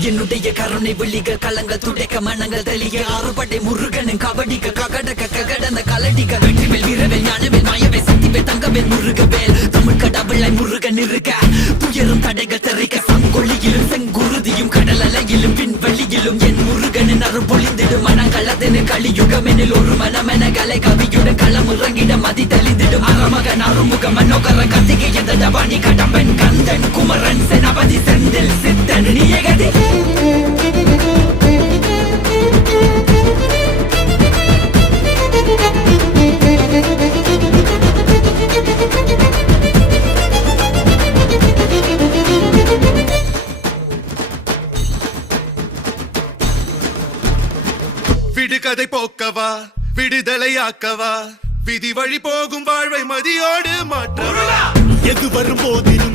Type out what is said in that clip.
என்னுடைய கருணை விழிக கலங்கள் துடைக்க மனங்கள் தெளிய ஆறுபடை முருகனின் கபடிக்க ககடக்க ககடந்த கலடிக்க வெற்றிவேல் வீரவேல் ஞானவேல் மாயவே சக்திவேல் தங்கவேல் முருகவேல் தமிழ் கடவுளை முருகன் இருக்க துயரும் தடைகள் தெரிக்க சங்கொழியிலும் செங்குருதியும் கடல் அலையிலும் பின்வெளியிலும் என் முருகனின் அருள் பொழிந்திடும் மனங்களதெனு கலியுகமெனில் ஒரு மனமென கலை கவியுடன் களம் இறங்கிட மதி தெளிந்திடும் அறமகன் அருமுக மனோகர கத்திகை எந்த டபாணி கடம்பன் கந்தன் குமரன் செனபதி செந்தில் சித்தன் நீயகதி விடுகதை போக்கவா விடுதலையாக்கவா விதி வழி போகும் வாழ்வை மதியோடு மாற்றவா எது வரும்போதிலும்